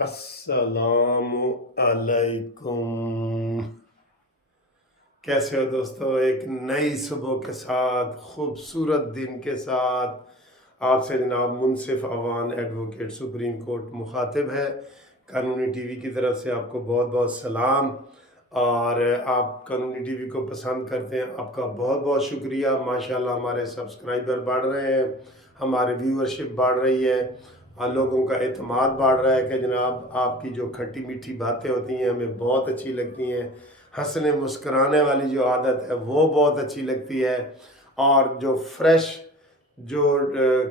अस्सलाम अलैकुम। कैसे हो दोस्तों? एक नई सुबह के साथ, खूबसूरत दिन के साथ आपसे जनाब मुनसिफ अवान एडवोकेट सुप्रीम कोर्ट मुखातिब है। कानूनी टीवी की तरफ से आपको बहुत बहुत सलाम। और आप कानूनी टीवी को पसंद करते हैं, आपका बहुत बहुत शुक्रिया। माशाल्लाह हमारे सब्सक्राइबर बढ़ रहे हैं, हमारी व्यूअरशिप बढ़ रही है और लोगों का एतमाद बढ़ रहा है कि जनाब आपकी जो खट्टी मीठी बातें होती हैं हमें बहुत अच्छी लगती हैं। हंसने मुस्कराने वाली जो आदत है वो बहुत अच्छी लगती है। और जो फ्रेश जो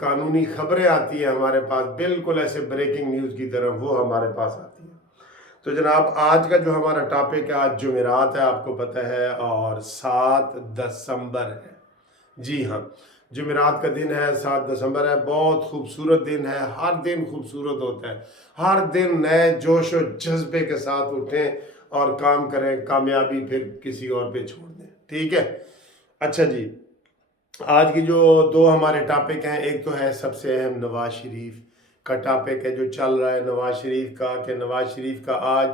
कानूनी खबरें आती हैं हमारे पास, बिल्कुल ऐसे ब्रेकिंग न्यूज़ की तरह, वो हमारे पास आती हैं। तो जनाब आज का जो हमारा टॉपिक है, आज जुमेरात है, आपको पता है, और 7 दिसंबर है। जी हाँ, जुमेरात का दिन है, 7 दिसंबर है। बहुत खूबसूरत दिन है, हर दिन खूबसूरत होता है। हर दिन नए जोश और जज्बे के साथ उठें और काम करें, कामयाबी फिर किसी और पे छोड़ दें। ठीक है, अच्छा जी, आज की जो दो हमारे टॉपिक हैं, एक तो है सबसे अहम नवाज शरीफ का टॉपिक है जो चल रहा है, नवाज शरीफ का, कि नवाज शरीफ का आज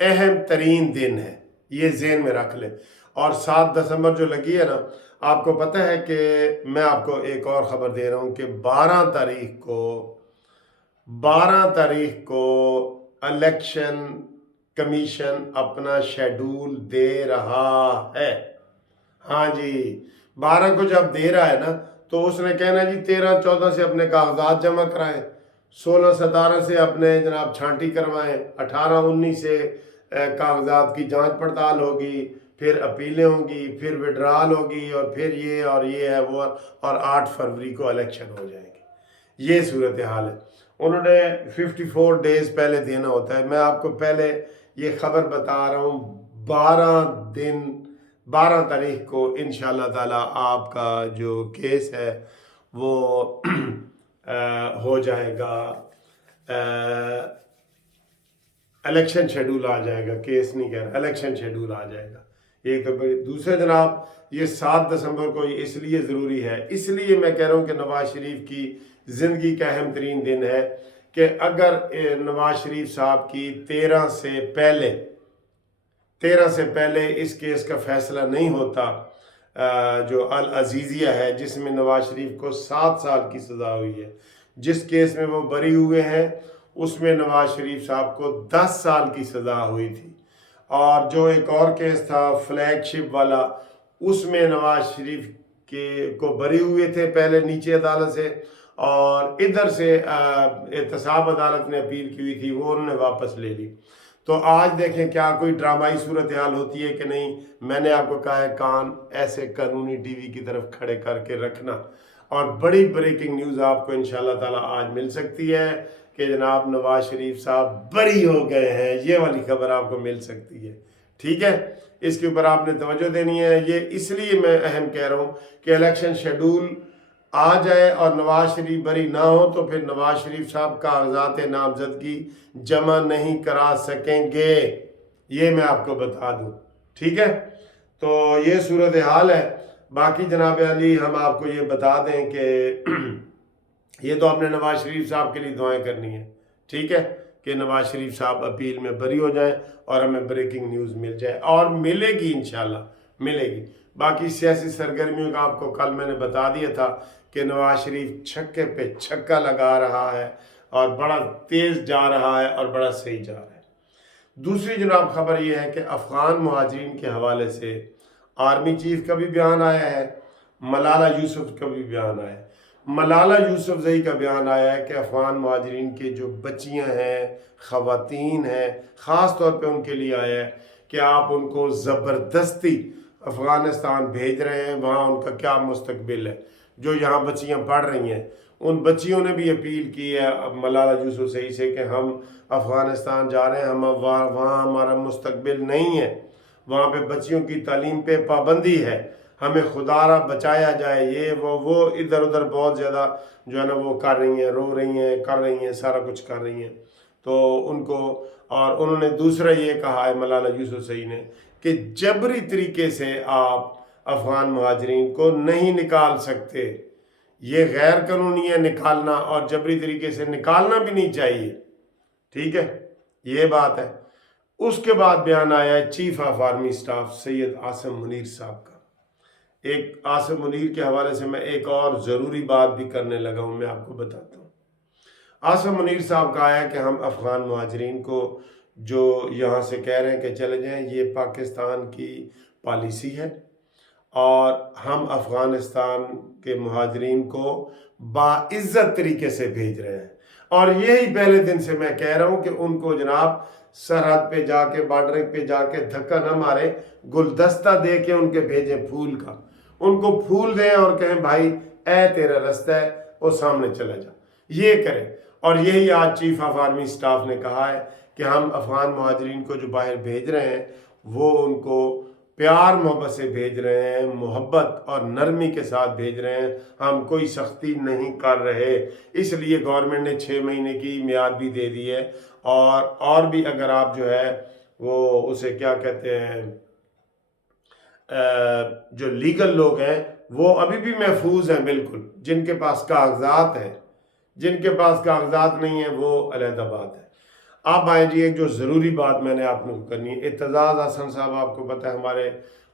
अहम तरीन दिन है, ये ज़हन में रख लें। और 7 दिसंबर जो लगी है ना, आपको पता है कि मैं आपको एक और ख़बर दे रहा हूँ कि 12 तारीख को इलेक्शन कमीशन अपना शेड्यूल दे रहा है। हाँ जी, 12 को जब दे रहा है ना, तो उसने कहना जी 13-14 से अपने कागजात जमा कराएं, 16-17 से अपने जनाब छांटी करवाएं, 18-19 से कागजात की जांच पड़ताल होगी, फिर अपीलें होंगी, फिर विड्रॉल होगी, और फिर ये और ये है वो, और 8 फरवरी को इलेक्शन हो जाएंगे। ये सूरत हाल है। उन्होंने 54 डेज पहले देना होता है। मैं आपको पहले ये खबर बता रहा हूँ, 12 तारीख को इंशाल्लाह ताला आपका जो केस है वो हो जाएगा, इलेक्शन शेड्यूल आ जाएगा। केस नहीं कह रहा, इलेक्शन शेड्यूल आ जाएगा। एक तो दूसरे जनाब, ये 7 दिसंबर को इसलिए ज़रूरी है, इसलिए मैं कह रहा हूँ कि नवाज शरीफ की ज़िंदगी का अहम तरीन दिन है कि अगर नवाज शरीफ साहब की 13 से पहले इस केस का फैसला नहीं होता, जो अल अजीज़िया है जिसमें नवाज शरीफ को 7 साल की सज़ा हुई है, जिस केस में वो बरी हुए हैं उसमें नवाज शरीफ साहब को 10 साल की सज़ा हुई थी। और जो एक और केस था फ्लैगशिप वाला, उसमें नवाज शरीफ के को बरी हुए थे पहले नीचे अदालत से, और इधर से एहतसाब अदालत ने अपील की हुई थी, वो उन्होंने वापस ले ली। तो आज देखें क्या कोई ड्रामाई सूरत हाल होती है कि नहीं। मैंने आपको कहा है कान ऐसे कानूनी टीवी की तरफ खड़े करके रखना, और बड़ी ब्रेकिंग न्यूज़ आपको इंशाल्लाह ताला आज मिल सकती है कि जनाब नवाज शरीफ साहब बरी हो गए हैं। ये वाली खबर आपको मिल सकती है। ठीक है, इसके ऊपर आपने तवज्जो देनी है। ये इसलिए मैं अहम कह रहा हूँ कि इलेक्शन शेड्यूल आ जाए और नवाज शरीफ बरी ना हो तो फिर नवाज शरीफ साहब कागजात नामजदगी जमा नहीं करा सकेंगे, ये मैं आपको बता दूं। ठीक है, तो ये सूरत हाल है। बाकी जनाब अली, हम आपको ये बता दें कि ये तो आपने नवाज शरीफ साहब के लिए दुआएं करनी है। ठीक है, कि नवाज शरीफ साहब अपील में बरी हो जाएं और हमें ब्रेकिंग न्यूज़ मिल जाए, और मिलेगी इंशाल्लाह मिलेगी। बाकी सियासी सरगर्मियों का आपको कल मैंने बता दिया था कि नवाज शरीफ छक्के पे छक्का लगा रहा है और बड़ा तेज़ जा रहा है और बड़ा सही जा रहा है। दूसरी जनाब खबर यह है कि अफ़गान मुहाजिरीन के हवाले से आर्मी चीफ का भी बयान आया है, मलाला यूसुफ का भी बयान आया है। मलाला यूसुफजई का बयान आया है कि अफ़गान मुहाजिरीन के जो बच्चियां हैं, ख़वातीन हैं, ख़ास तौर पे उनके लिए आया है कि आप उनको ज़बरदस्ती अफ़गानिस्तान भेज रहे हैं, वहाँ उनका क्या मुस्तकबिल है। जो यहाँ बच्चियाँ पढ़ रही हैं, उन बच्चियों ने भी अपील की है मलाला यूसुफजई से कि हम अफ़गानिस्तान जा रहे हैं, हम वहाँ हमारा मुस्तकबिल नहीं है, वहाँ पे बच्चियों की तालीम पे पाबंदी है, हमें खुदारा बचाया जाए। ये वो इधर उधर बहुत ज़्यादा जो है ना वो कर रही हैं, रो रही हैं, कर रही हैं, सारा कुछ कर रही हैं। तो उनको, और उन्होंने दूसरा ये कहा है मलाला यूसुफजई ने कि जबरी तरीके से आप अफ़गान मुहाजिरीन को नहीं निकाल सकते, ये गैर कानूनी है निकालना, और जबरी तरीके से निकालना भी नहीं चाहिए। ठीक है, ये बात है। उसके बाद बयान आया है chief of army staff Syed Asim Munir साहब का। एक आसिम मुनीर के हवाले से मैं एक और ज़रूरी बात भी करने लगा हूँ, मैं आपको बताता हूँ। आसिम मुनीर साहब का आया कि हम अफ़गान मुहाजिरीन को जो यहाँ से कह रहे हैं कि चले जाएं, ये पाकिस्तान की पॉलिसी है और हम अफ़गानिस्तान के मुहाजिरीन को बाइज़्ज़त तरीके से भेज रहे हैं। और यही पहले दिन से मैं कह रहा हूँ कि उनको जनाब सरहद पे जाके, बॉर्डर पे जाके धक्का न मारे, गुलदस्ता दे के उनके भेजें फूल का। उनको फूल दें और कहें भाई ऐ तेरा रास्ता है, वो सामने चला जा, ये करें। और यही आज चीफ ऑफ आर्मी स्टाफ ने कहा है कि हम अफ़गान मुहाजिरीन को जो बाहर भेज रहे हैं वो उनको प्यार मोहब्बत से भेज रहे हैं, मोहब्बत और नरमी के साथ भेज रहे हैं, हम कोई सख्ती नहीं कर रहे। इसलिए गवर्नमेंट ने 6 महीने की मियाद भी दे दी है। और भी अगर आप जो है वो उसे क्या कहते हैं, जो लीगल लोग हैं वो अभी भी महफूज हैं बिल्कुल। जिनके पास कागजात हैं, जिनके पास कागजात नहीं है वो अलहदा बात है। आप आए जी, एक जो ज़रूरी बात मैंने आपको करनी है। एतजाज़ हसन साहब आपको पता है हमारे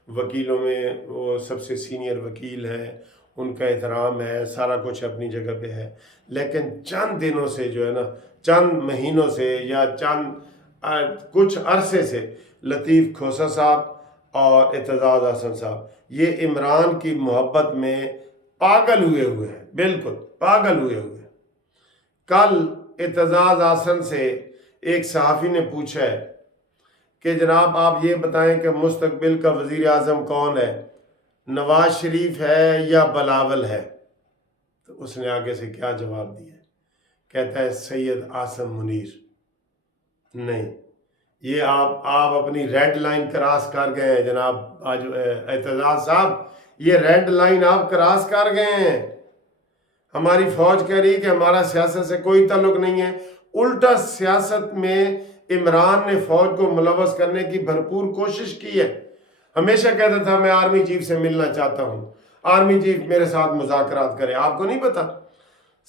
वकीलों में वो सबसे सीनियर वकील हैं, उनका एहतराम है, सारा कुछ अपनी जगह पे है। लेकिन चंद दिनों से जो है ना, चंद महीनों से या चंद कुछ अरसे से लतीफ़ खोसा साहब और एतजाज़ हसन साहब ये इमरान की मोहब्बत में पागल हुए हैं, बिल्कुल पागल हुए हैं। कल एतजाज़ हसन से एक सहाफ़ी ने पूछा है कि जनाब आप ये बताएं कि मुस्तकबिल का वज़ीर आज़म कौन है, नवाज शरीफ है या बिलावल है? तो उसने आगे से क्या जवाब दिया, कहता है सैयद आसिम मुनीर। नहीं, ये आप अपनी रेड लाइन क्रॉस कर गए हैं जनाब। आज एतजाज़ साहब, ये रेड लाइन आप क्रॉस कर गए हैं। हमारी फौज कह रही है कि हमारा सियासत से कोई ताल्लुक नहीं है। उल्टा सियासत में इमरान ने फौज को मुलव्वस करने की भरपूर कोशिश की है। हमेशा कहता था मैं आर्मी चीफ से मिलना चाहता हूँ, आर्मी चीफ मेरे साथ मुज़ाकरात करे। आपको नहीं पता,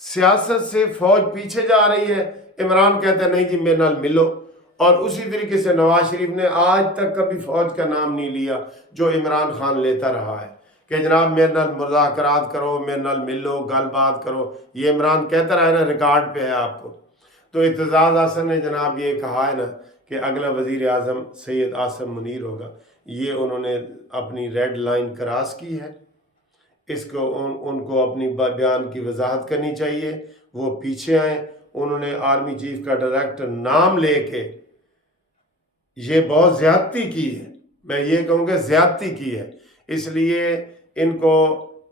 सियासत से फौज पीछे जा रही है। इमरान कहता है नहीं जी मेरे नाल मिलो। और उसी तरीके से नवाज शरीफ ने आज तक कभी फौज का नाम नहीं लिया जो इमरान खान लेता रहा है कि जनाब मेरे नाल मुज़ाकरात करो, मेरे नाल मिलो, गलबात करो। ये इमरान कहता रहा है ना, रिकॉर्ड पे है आपको। तो एतजाज़ हसन ने जनाब ये कहा है ना कि अगला वज़ीर आज़म सैयद आसिम मुनीर होगा। ये उन्होंने अपनी रेड लाइन क्रॉस की है। इसको उनको अपनी बयान की वजाहत करनी चाहिए, वो पीछे आए। उन्होंने आर्मी चीफ का डायरेक्ट नाम लेके ये बहुत ज़्यादती की है, मैं ये कहूँगा ज़्यादती की है। इसलिए इनको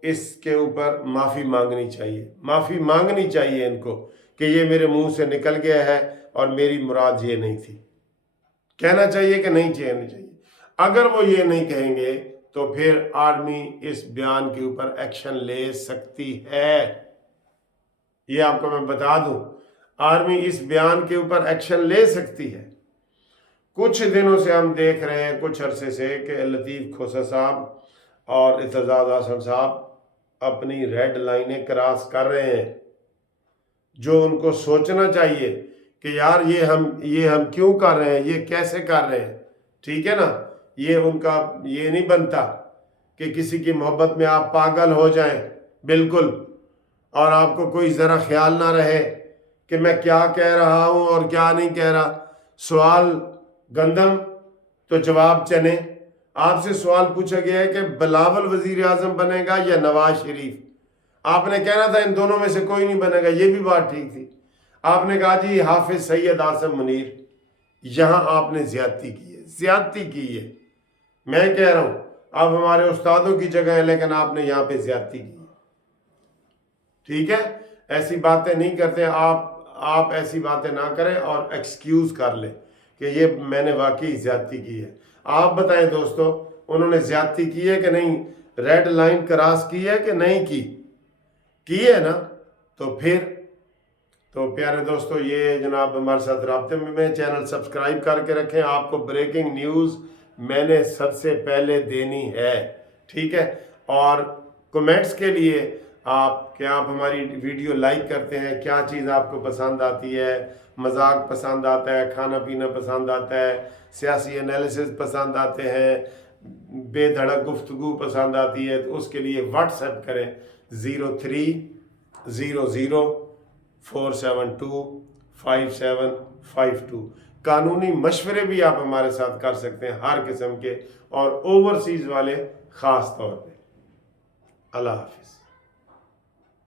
इसके ऊपर माफ़ी मांगनी चाहिए, माफ़ी मांगनी चाहिए इनको कि ये मेरे मुंह से निकल गया है और मेरी मुराद ये नहीं थी। कहना चाहिए कि नहीं कहना चाहिए। अगर वो ये नहीं कहेंगे तो फिर आर्मी इस बयान के ऊपर एक्शन ले सकती है। ये आपको मैं बता दूं, आर्मी इस बयान के ऊपर एक्शन ले सकती है। कुछ दिनों से हम देख रहे हैं, कुछ अरसे से, कि लतीफ़ खोसा साहब और एतजाज़ हसन साहब अपनी रेड लाइनें क्रॉस कर रहे हैं। जो उनको सोचना चाहिए कि यार ये हम क्यों कर रहे हैं, ये कैसे कर रहे हैं, ठीक है ना। ये उनका ये नहीं बनता कि किसी की मोहब्बत में आप पागल हो जाएं बिल्कुल, और आपको कोई ज़रा ख्याल ना रहे कि मैं क्या कह रहा हूँ और क्या नहीं कह रहा। सवाल गंदम तो जवाब चने। आपसे सवाल पूछा गया है कि बिलावल वज़ीर आज़म बनेगा या नवाज शरीफ। आपने कहना था इन दोनों में से कोई नहीं बनेगा, ये भी बात ठीक थी। आपने कहा जी हाफिज सैयद आसिम मुनीर। यहाँ आपने ज़्यादती की है, ज़्यादती की है। मैं कह रहा हूँ आप हमारे उस्तादों की जगह है, लेकिन आपने यहाँ पे ज़्यादती की है, ठीक है। ऐसी बातें नहीं करते आप ऐसी बातें ना करें और एक्सक्यूज़ कर लें कि ये मैंने वाकई ज़्यादती की है। आप बताएं दोस्तों, उन्होंने ज़्यादती की है कि नहीं, रेड लाइन क्रॉस की है कि नहीं की है ना। तो फिर तो प्यारे दोस्तों, ये जनाब हमारे साथ राब्ते में चैनल सब्सक्राइब करके रखें। आपको ब्रेकिंग न्यूज़ मैंने सबसे पहले देनी है, ठीक है। और कमेंट्स के लिए آپ ہماری ویڈیو لائک کرتے ہیں، کیا چیز آپ کو پسند آتی ہے، مذاق پسند آتا ہے، کھانا پینا پسند آتا ہے، سیاسی انالیسز پسند آتے ہیں، بے دھڑک گفتگو پسند آتی ہے، تو اس کے لیے واٹس ایپ کریں 0300472552۔ قانونی مشورے بھی آپ ہمارے ساتھ کر سکتے ہیں ہر قسم کے، اور اوورسیز والے خاص طور پہ۔ اللہ حافظ۔